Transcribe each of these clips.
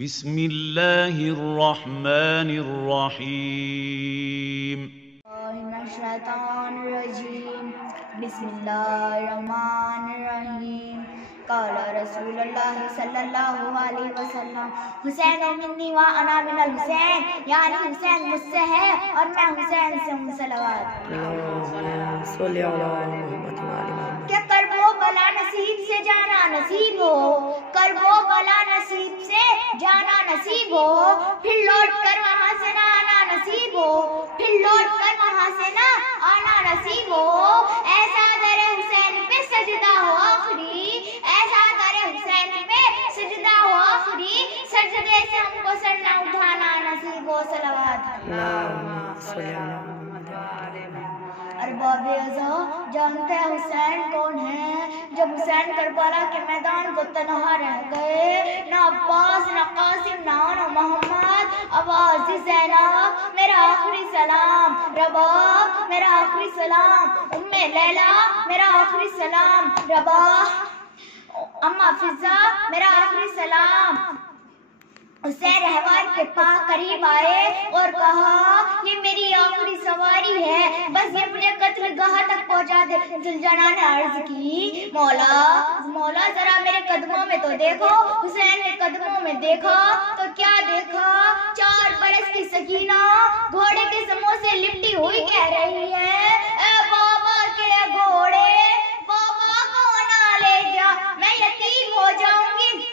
بسم الله الرحمن الرحيم من الشیطان الرجیم بسم اللہ الرحمن الرحیم قال رسول اللہ صلی اللہ علیہ وسلم حسین منی وانا من الحسین، یعنی حسین مجھ سے ہے اور میں حسین سے ہوں۔ صلوات صلی اللہ محمد وآلہ کہ کرب و بلا نصیب سے جانا نصیب ہو، کرب و بلا نصیب سے جانا نصیب ہو، پھر لوٹ کر وہاں سے نہ آنا نصیب ہو، پھر لوٹ کر وہاں سے نہ آنا نصیب ہو۔ ایسا در حسین پہ سجدہ ہو آخری، ایسا در حسین پہ سجدہ ہو آخری، سجدے سے ہم کو سر نہ اٹھانا نصیب ہو۔ صلوات ارباب ازا جانتے ہیں حسین کون ہے؟ جب حسین کربلا کے میدان کو تنہا رہ گئے، نہ عباس نہ قاسم نہ محمد، آواز زینب میرا آخری سلام، رباب میرا آخری سلام، ام لیلا میرا آخری سلام، رباب اما فضا میرا آخری سلام۔ حسین رہوار کے پاس قریب آئے اور کہا یہ میری آخری سواری ہے، بس یہ مجھے قتل گاہ تک پہنچا دے۔ ذوالجلال نے عرض کی مولا ذرا میرے قدموں میں تو دیکھو۔ حسین نے قدموں میں دیکھا تو کیا دیکھا؟ 4 برس کی سکینہ گھوڑے کے سموں سے لپٹی ہوئی کہہ رہی ہے، اے بابا کے گھوڑے، بابا کو نہ لے جا، میں یتیم ہو جاؤں گی۔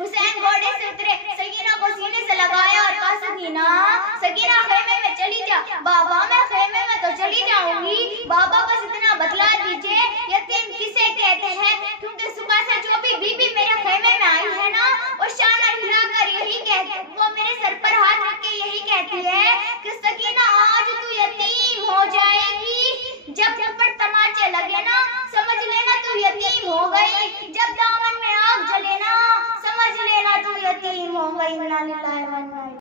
حسین گھوڑے سے اترے، سکینہ کو سینے سے لگایا اور کہا سکینہ خیمے میں چلی جا۔ بابا میں خیمے میں تو چلی جاؤں گی، بابا بس اتنا بتلا دیجئے یتیم کسے کہتے ہیں، کیونکہ صبح سے جو بھی بی بی میرے خیمے میں آئی ہے نا، وہ شانہ ہلا کر یہی کہتی، وہ میرے سر پر ہاتھ رکھ کے یہی کہتی ہے کہ سکینہ آج تو یتیم ہو جائے گی، جب پر تماچے لگے نا سمجھ لینا تو یتیم ہو گئی، جب دامن میں آگ جلے نا سمجھ لینا تو یتیم ہو گئی۔